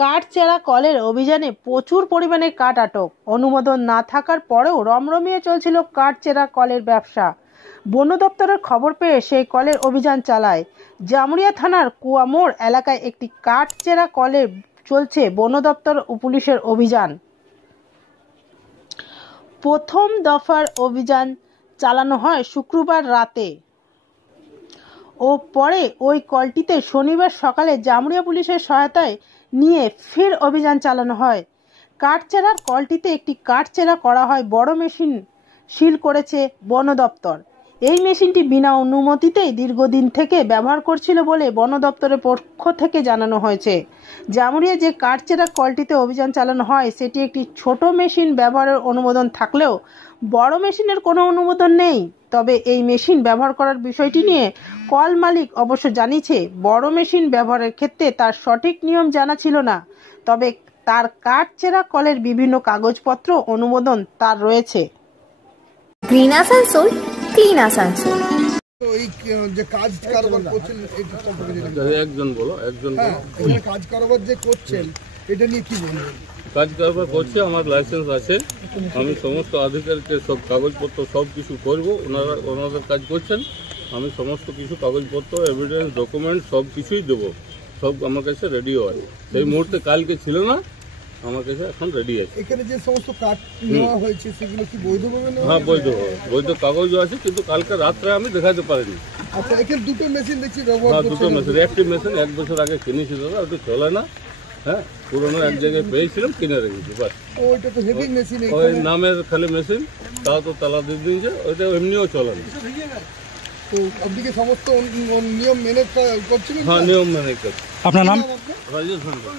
কাঠচেরা কলের অভিযানে প্রচুর পরিমাণে কাঠ আটক। অনুমোদন না থাকার পরেও রমরমিয়ে চলছিল কাঠচেরা কলের ব্যবসা। বন দপ্তরের খবর পেয়ে সেই কলের অভিযান চালায়। জামুরিয়া থানার কুয়ামোড় এলাকায় একটি কাঠচেরা কলে চলছে বন দপ্তর ও পুলিশের অভিযান। প্রথম দফার অভিযান চালানো হয় শুক্রবার রাতে ও পরে ওই কলটিতে শনিবার সকালে জামুরিয়া পুলিশের সহায়তায় নিয়ে ফের অভিযান চালানো হয়। কাঠচেরার কলটিতে একটি কাঠচেরা করা হয় বড় মেশিন সিল করেছে বন দপ্তর। এই মেশিনটি বিনা অনুমতিতেই দীর্ঘদিন থেকে ব্যবহার করছিল বলে বন দপ্তরের পক্ষ থেকে জানানো হয়েছে। জামুরিয়া যে কাঠচেরা কলটিতে অভিযান চালানো হয় সেটি একটি ছোট মেশিন ব্যবহারের অনুমোদন থাকলেও বড় মেশিনের কোনো অনুমোদন নেই। তবে এই মেশিন ব্যবহার করার বিষয়টি নিয়ে কল মালিক অবশ্য জানিয়েছে বড় মেশিন ব্যবহারের ক্ষেত্রে তার সঠিক নিয়ম জানা ছিল না। তবে তার কাঠচেরা কলের বিভিন্ন কাগজপত্র অনুমোদন তার রয়েছে। Green Asansol, clean Asansol. এই যে কাজ কারবার করছেন এটা সম্পর্কে একজন বলো। এখানে কাজ কারবার যে করছেন এটা নিয়ে কি বলবেন? কাজ কারবার করছে, আমার লাইসেন্স আছে, আমি সমস্ত আধিকারিককে সব কাগজপত্র সব কিছু করবো। ওনাদের কাজ করছেন, আমি সমস্ত কিছু কাগজপত্র এভিডেন্স ডকুমেন্ট সব কিছুই দেবো। সব আমার কাছে রেডিও আছে। সেই মুহূর্তে কালকে ছিল না, আমার কাছে এখন রেডি আছে। এখানে যে সমস্ত কাজ নেওয়া হয়েছে সেগুলো কি বৈধভাবে নেওয়া? হ্যাঁ, বৈধ কাগজও আছে, কিন্তু কালকে রাত্রে আমি দেখাতে পারিনি। আচ্ছা, এখানে দুটো মেশিন দেখছি ব্যবহার করছেন? দুটো মেশিন। একটি মেশিন 1 বছর আগে কিনেছি দাদা, ওটা চলে না। হ্যাঁ, পুরোনো এক জায়গায় পেয়েছিলাম, কিনে রেখেছি বাস। ওইটা তো হেভি মেশিন, ওই নামের খালি মেশিন, তাও তো তালা দিয়ে দিয়েছে, ওইটা এমনিও চলে না। তো আপনি কি সমস্ত নিয়ম মেনে করছিলেন? হ্যাঁ, নিয়ম মেনে করছি। আপনার নাম? রাজেশ ভান্ডার।